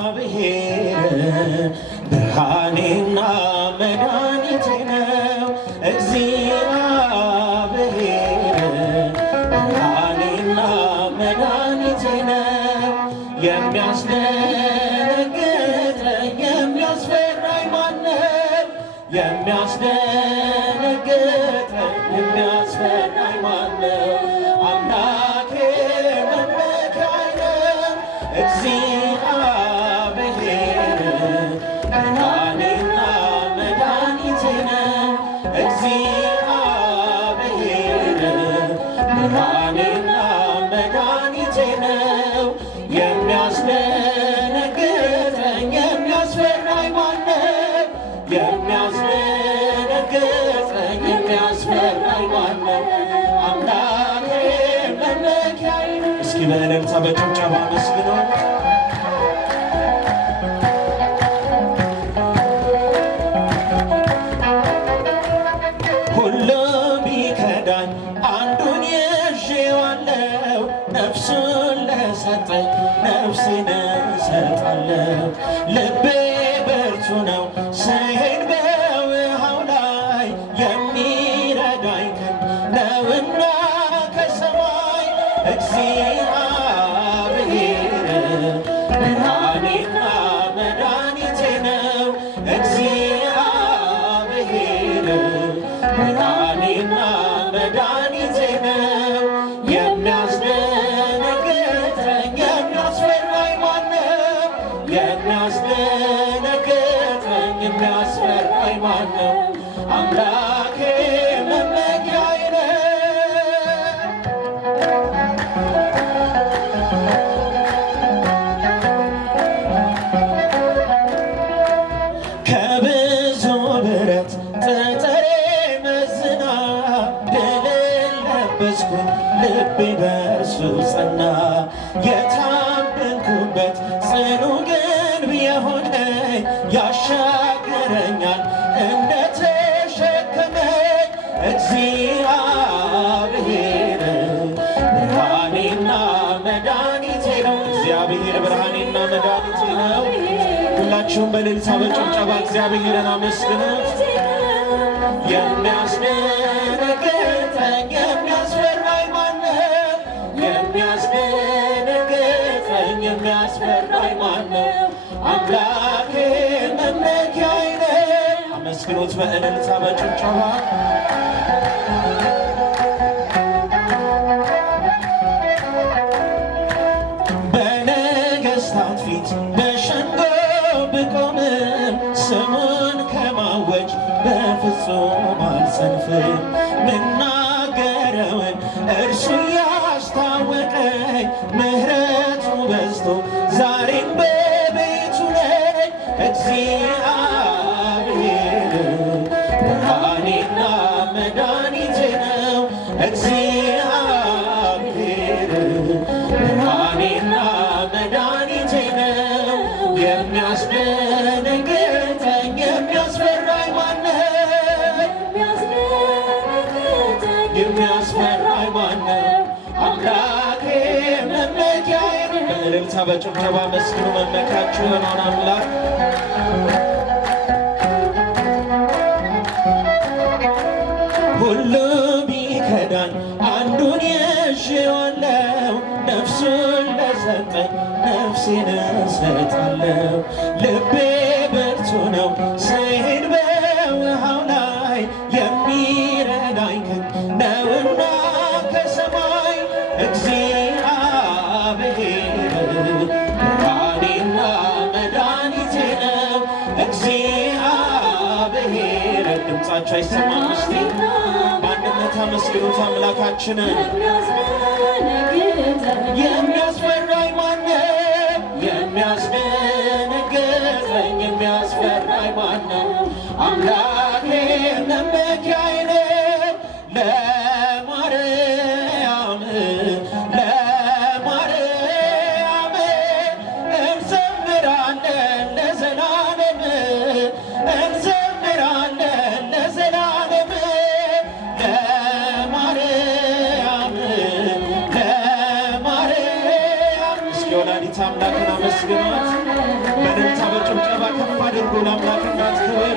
እግዚአብሔር ብርሃኔና መድኃኒቴ ነው። እግዚአብሔር ብርሃኔና መድኃኒቴ ነው። የሚያስደነግጠኝ የሚያስፈራኝ ማነው? የሚያስደነግጠኝ የሚያስፈራኝ ማነው? አምላኬ መመኪያዬ ነው። እግዚአብሔር ብርሃኔና መድኃኒቴ ነው። እግዚአብሔር ብርሃኔና መድኃኒቴ ነው። የሚያስደነግጠኝ የሚያስፈራኝ ማነው? የሚያስደነግጠኝ የሚያስፈራኝ ማነው? አምላኬ መመኪያዬ ነው። እስኪ በእልልታ በጭብጨባ አመስግነው። ሁሉም ቢከዳኝ አንዱን ይዤዋለሁ። ነፍሱን ለሰጠኝ ነፍሴን እሰጣለሁ። ልቤ ብርቱ ነው ስሄድ በውሃው ላይ የሚረዳኝ ክንድ ነውና ከሰማይ እግዚአብሔር ብርሃኔና መድኃኒቴ ነው። እግዚአብሔር ብርሃኔና መድኃኒቴ ነው። የሚያስደነግጠኝ የሚያስፈራኝ ማነው? የሚያስደነግጠኝ የሚያስፈራኝ ማነው? አምላኬ መመኪያዬ ነው። ከብዙ ብረት ጠጠሬ መዝና ድልን ለበስኩኝ ልቤ በእርሱ ጸና። የታመንኩበት ጽኑ ግንብ የሆነኝ ያሻግረኛል እንደተሸከመኝ እግዚአብሔር ብርሃኔና መድኃኒቴ ነው። እግዚአብሔር ብርሃኔና መድኃኒቴ ነው። ሁላችሁም በእልልታ በጭብጨባ እግዚአብሔርን አመስግኑት። የሚያስደነግጠኝ የሚያስፈራኝ ማነው? የሚያስደነግጠኝ የሚያስፈራኝ ማነው? አምላኬ መመኪያዬ ነው። አመስግኑት በእልልታ በጭብጨባ። በነገሥታት ፊት በሸንጎ ብቆምም ስሙን ከማወጅ በፍጹም አልሰንፍም። ምናገረውን እርሱ ያስታወቀኝ ምሕረቱ በዝቶ ዛሬም በቤቱ ነኝ። እግዚአብሔር ብርሃኔና መድኃኒቴ ነው። እግዚአብሔር ብርሃኔና መድኃኒቴ ነው። የሚያስደነግጠኝ የሚያስፈራኝ ማነው? የሚያስፈራኝ ማነው? አምላኬ መመኪያዬ ነው። በእልልታ በጭብጨባ መስግኑ መመኪያችሁ የሆነውን አምላክ። ሁሉ ቢከዳኝ አንዱን ይዤዋለሁ። ነፍሱን ለሰጠኝ ነፍሴን እሰጣለሁ። ልቤ ብርቱ ነው ስሄድ በውሃው ላይ የሚረዳኝ ክንድ ነውና ከሰማይ እግዚአብሔር ብርሃኔና መድኃኒቴ ነው። እግዚአብሔር ድምፃቸው አይሰማም? እስቲ በአንድነት አመስግኑት አምላካችንን። የሚያስፈራኝ ማነው? የሚያስደነግጠኝ የሚያስፈራኝ ማነው? አምላኬ መመኪያዬ ነው። ለማርያም ለማርያም እንዘምራለን ለዘላለም እንዘምራለን ለዘላለም ለማርያም ለማርያም ወላዲተ አምላክን አመስግኗት። በእልልታ በጭብጨባ ከፍ አድርጎ ለአምላክ እናት ክብር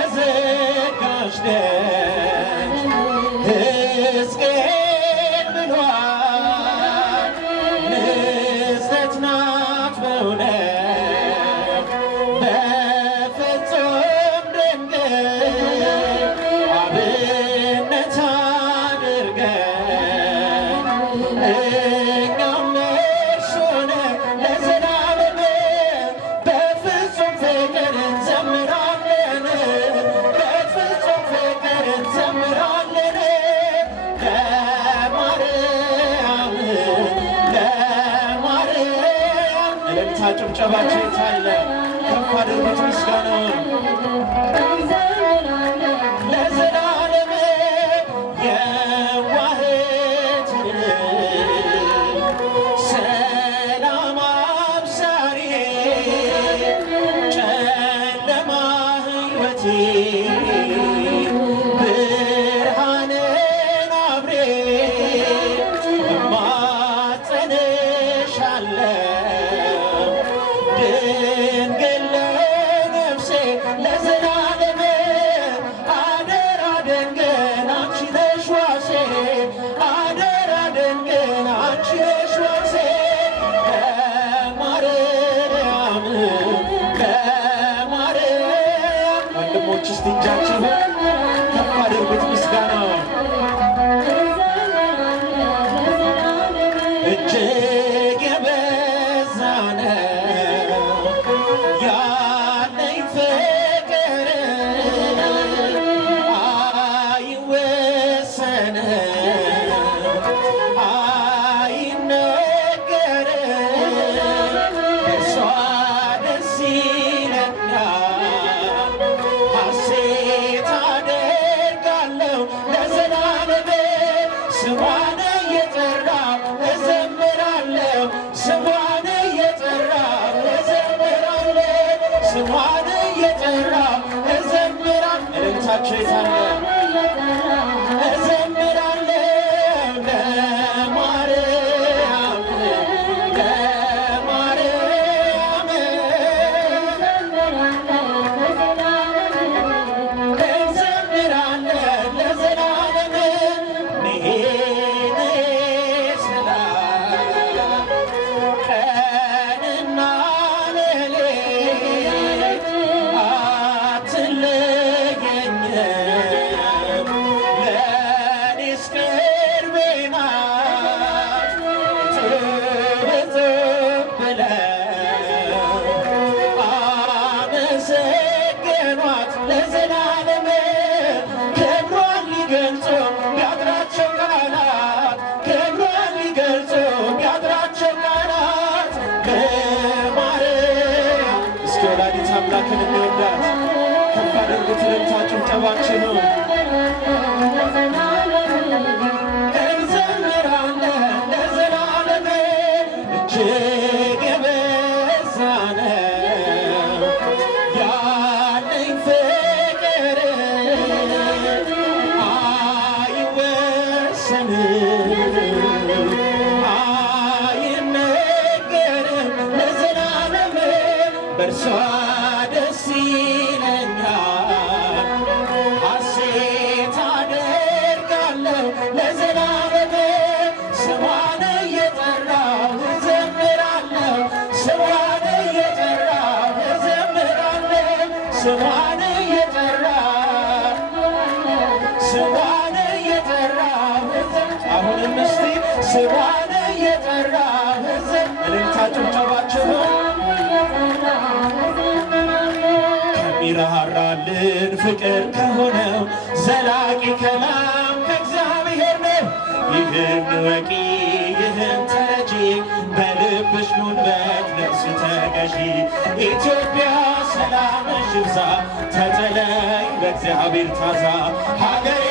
የተዘጋች ደጅ ሕዝቅኤል ብሏል። ንጽሕት ናት በእውነት በፍጹም ድንግል አብነት አድርገን እኛም እርሱ ነን ለዘላለም በፍጹም ፍቅር እንዘምራለን በፍጹም ፍቅር እንዘምራለን ለማርያም እልልታ ጭብጨባቸው የታለ? ከፍ አድርጉት ምስጋናውን ለዘላለም የዋህት ሰላም አብሳሪ ጨለማ ሕይወቴ ብርሃንን አብሬ እማጸንሻለሁ ድንግል ለነፍሴ ለዘላለም አደራ ድንግል አንቺ ነሽ ዋሴ አደራ ድንግል አንቺ ነሽ ዋሴ ለማርያም ወንድሞች እስቲ እጃችሁን ከፍ አድርጉት ምስጋናውን እጅግ የበዛ ነው ያለኝ ፍቅር አይወሰንም አይነገርም እርሷ ደስ ይለኛል ሐሴት አደርጋለሁ ለዘላለም ስሟን እየጠራሁ እዘምራለሁ ስሟን እየጠራሁ እዘምራለሁ ስሟን እየጠራሁ እዘምራለሁ እልልታቸው የታለ? እዘምራለሁ ለማርያም እንዘምራለን ለዘላለም ንሄኔ ሰላም ቀንና ሌሊት አትለየኝም ለእኔስ ቅርቤ ናት ትብትብ ብለው አመሰገኗት ለዘላለም ክብሯን ሊገልጹ ቢያጥራቸው ቃላት ክብሯን ሊገልጹ ቢያጥራቸው ቃላት ለማርያም እስኪ ወላዲተ አምላክን እንወዳት ከፍ አድርጉት እልልታ ጭብጨባችሁን እንዘምራለን ለዘላለም እጅግ የበዛ ነው ያለኝ ፍቅር አይወሰንም አይነገርም ለዘላለም በእርሷ ደስ ይለኛል ሐሴት አደርጋለሁ ለዘላለም ስሟን እየጠራሁ እዘምራለሁ ስሟን እየጠራሁ እዘምራለሁ ስሟን እየጠራሁ አሁንም እስቲ ስሟን እየጠራሁ እልልታ ጭብጨባችሁን ከሚራራልን ፍቅር ከሆነው ዘላቂ ከላም ከእግዚአብሔር ነው። ይህን ወቂ ይህን ተረጂ በልብሽ ጉልበት ለእርሱ ተገዢ ኢትዮጵያ ሰላምሽ ይብዛ ተጠለይ በእግዚአብሔር ታዛ ሀገሬ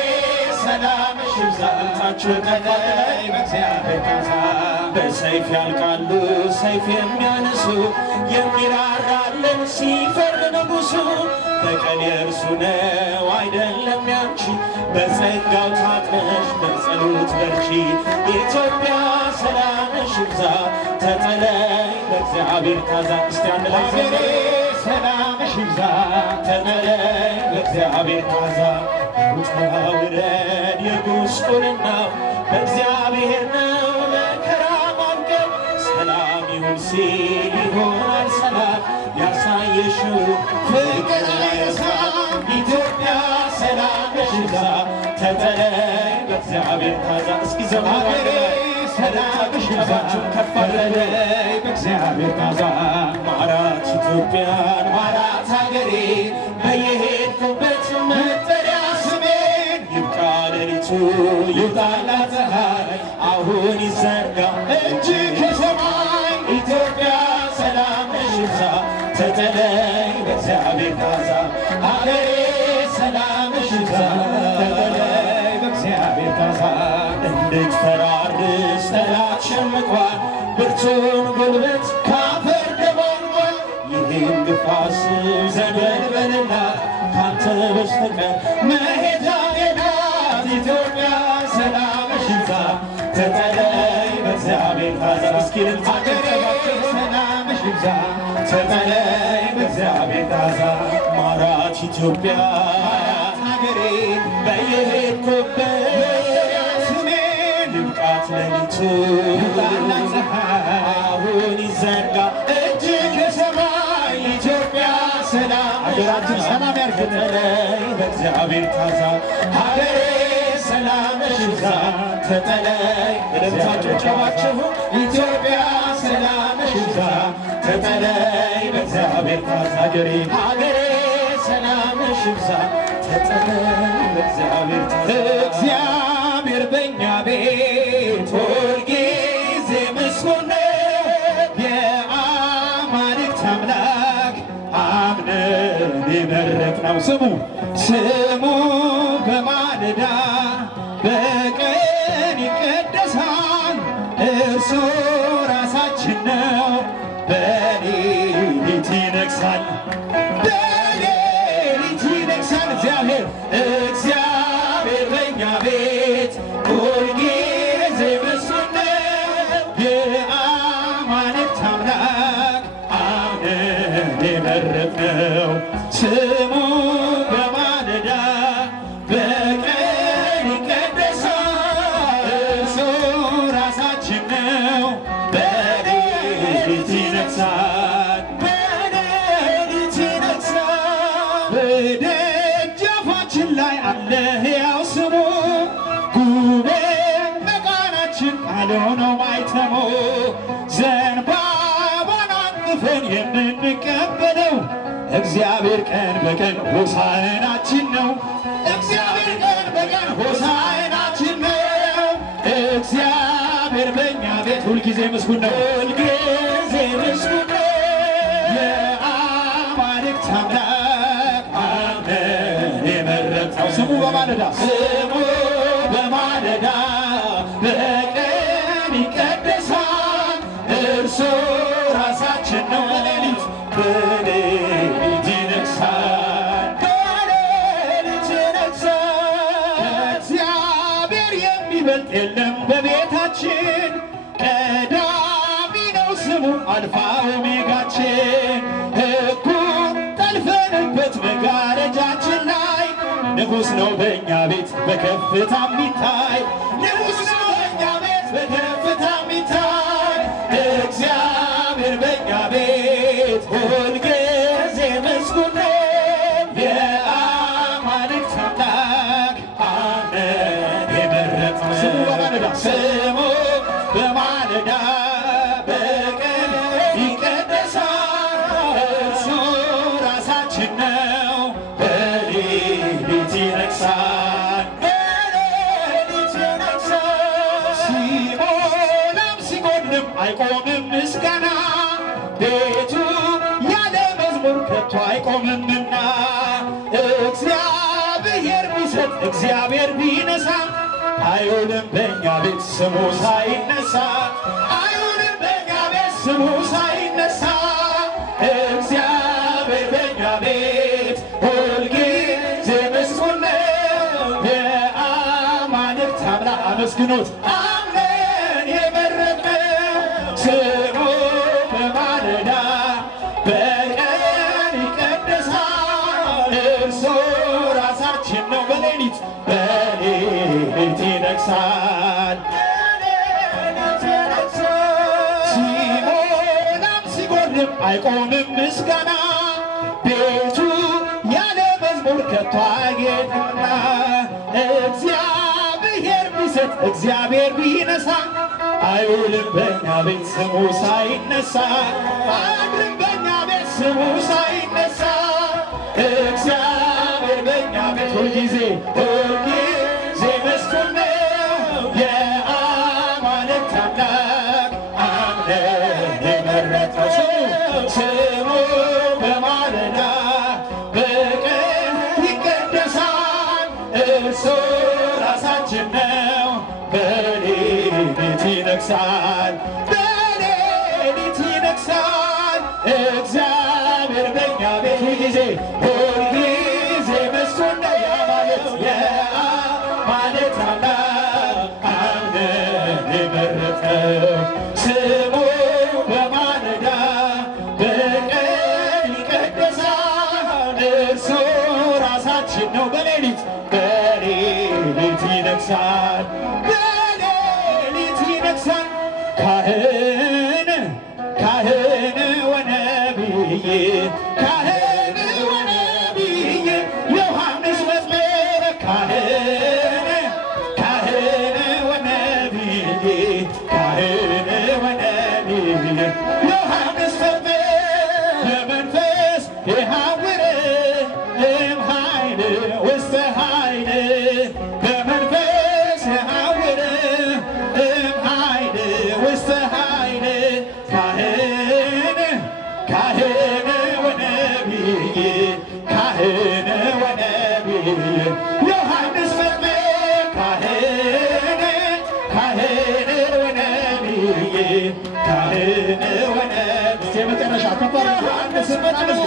ሰላምሽ ይብዛ እልልታችሁ ተጠለይ በእግዚአብሔር ታዛ በሰይፍ ያልቃሉ ሰይፍ የሚያነሱ የሚራራልን ሲፈርድ ንጉሡ በቀል የእርሱ ነው አይደለም ያንቺ በጸጋው ታጥነሽ በጸሎት በርቺ። ኢትዮጵያ ሰላምሽ ይብዛ ተጠለይ በእግዚአብሔር ታዛ። እስቲ አንድ ላይ ሰላምሽ ይብዛ ተጠለይ በእግዚአብሔር ታዛ። ውጣ ውረድ የጉስቁልናው በእግዚአብሔር ነው መከራ ማርገብ። ሰላም ይሁን ሲል ይሆናል ሰላም ያሳየሽው ፍቅር አይረሳም። ኢትዮጵያ ሰላምሽ ይብዛ ተጠለይ በእግዚአብሔር ታዛ። እስኪ ዘማሬ ሰላምሽ ይብዛ ተጠለይ በእግዚአብሔር ታዛ። ማራት ኢትዮጵያን ማራት ሀገሬ በየሄድኩበት መጠሪያ ስሜን። ይብቃ ሌሊቱ ይውጣላት ፀሐይ አሁን ይዘርጋ እጅ ከሰማይ። ኢትዮጵያ ሰላምሽ ይብዛ ተጠለይ በእግዚአብሔር ታዛ። ሀገሬ ሰላምሽ ይብዛ ተጠለይ በእግዚአብሔር ታዛ። እንድትፈራርስ ጠላት ሸምቋል ብርቱን ጉልበት ካፈር ደባልቋል። ይህን ግፋስ ዘንበልበልና ካንተ በስተቀር መሄጃ የላት። ኢትዮጵያ ሰላምሽ ይብዛ ተጠለይ በእግዚአብሔር ታዛ። እስኪ ሀገሬ ሰላምሽ ይብዛ ተጠለይ በእግዚአብሔር ታዛ። ማራት ኢትዮጵያ ሀገሬ በየሄድኩበት ስሜን። ይብቃት ሌሊቱ ይውጣላት ፀሐይ አሁን ይዘርጋ እጅ ከሰማይ። ኢትዮጵያ ሰላም ሀገራችን ሰላም ያርግ ተጠለይ በእግዚአብሔር ታዛ። ሀገሬ ሰላምሽ ይብዛ ተጠለይ በደምሳቸው ጨባችሁ። ኢትዮጵያ ሰላምሽ ይብዛ ተጠለይ በእግዚአብሔር ታዛ። ሀገሬ ሰላምሽ ይብዛ ተጠለይ በእግዚአብሔር ታዛ። እግዚአብሔር በእኛ ቤት ሁልጊዜ ምስጉን ነው። የአማልክት አምላክ አምነን የመረጥነው ስሙ በማለዳ በቀን ይቀደሳል። እርሱ ራሳችን ነው በሌሊት ይነግሣል። በሌሊት ይነግሣል እግዚአብሔር በእኛ ቤት ሁልጊዜ ምስጉን ነው። የአማልክት አምላክ አምነን የመረጥነው ስሙ በማለዳ በቀን ይቀደሳል። እርሱ ራሳችን ነው በሌሊት ይነግሣል። በሌሊት ይነግሣል። በደጃፋችን ላይ አለ ሕያው ስሙ ጉባኤ መቃናችን ካልሆነው ማይተሙ። ዘንባባን አንጥፈን የምንቀበለው እግዚአብሔር ቀን በቀን ሆሳዕናችን ነው። እግዚአብሔር ቀን በቀን ሆሳዕናችን ነው። እግዚአብሔር በእኛ ቤት ሁልጊዜ ምስጉን ነው። ሁልጊዜ ምስጉን ነው። የአማልክት አምላክ አምነን የመረጥነው ስሙ በማለዳ በቀን ይቀደሳል። እርሱ ራሳችን ነው በሌሊት ይነግሣል። በሌሊት ይነግሣል። እግዚአብሔር የሚበልጥ የለም በቤታችን። ቀዳሚ ነው ስሙ አልፋ ኦሜጋችን። ሕጉን ጠልፈንበት መጋረጃችን ላይ ንጉሥ ነው በእኛ ቤት በከፍታ የሚታይ። ንጉሥ ነው በእኛ ቤት በከፍታ የሚታይ። እግዚአብሔር በእኛ ቤት ሁልጊዜ ምስጉን ነው። የአማልክት አምላክ አምነን የመረጥነው ስሙ በማለዳ በቀን ይቀደሳል። እርሱ ራሳችን ነው በሌሊት ይነግሣል። በሌሊት ይነግሣል። ሲሞላም ሲጎድልም አይቆምም ምስጋና። ቤቱ ያለ መዝሙር ከቶ አይቆምምና። እግዚአብሔር ቢሰጥ እግዚአብሔር ቢነሳ አይሆንም በእኛ ቤት ስሙ ሳይነሳ። አይሆንም በእኛ ቤት ስሙ ሳይነሳ። እግዚአብሔር በእኛ ቤት ሁልጊዜ ምስጉን ነው። አይቆምም ምስጋና ቤቱ ያለ መዝሙር ከቶ አይጌጥምና እግዚአብሔር ቢሰጥ እግዚአብሔር ቢነሳ አይውልም በእኛ ቤት ስሙ ሳይነሳ አያድርም በእኛ ቤት ስሙ ሳይነሳ እግዚአብሔር በእኛ ቤት ሁልጊዜ ሁልጊዜ መስፍን ነው የአማልክት አምላክ አምነን የመረጥነው ስሙ በማለዳ በቀን ይቀደሳል እርሱ ራሳችን ነው በሌሊት ይነግሣል በሌሊት ይነግሣል እግዚአብሔር በእኛ ቤት ሁልጊዜ ሁልጊዜ መስፍን ነው የአማልክት አምላክ አምነን የመረጥነው ስሙ በማለዳ በቀን ይቀደሳል እርሱ ራሳችን ነው በሌሊት ይነግሣል በሌሊት ይነግሣል ካህን ወነቢይ ካህን ወነቢይ ዮሐንስ መጥምቅ ካህን ወነቢይ ካህን ወነቢይ ዮሐንስ መጥምቅ በመንፈስ የሐውር እምኃይል ውስተ ኃይል በመንፈስ የሐውር እምኃይል ውስተ ኃይል ካህን ወነቢይ ካህን ወነቢይ ዮሐንስ መጥምቅ ካህን ወነቢይ ካህን ወነቢይ የመጨረሻ ከፋ ዮሐንስ መጥምቅ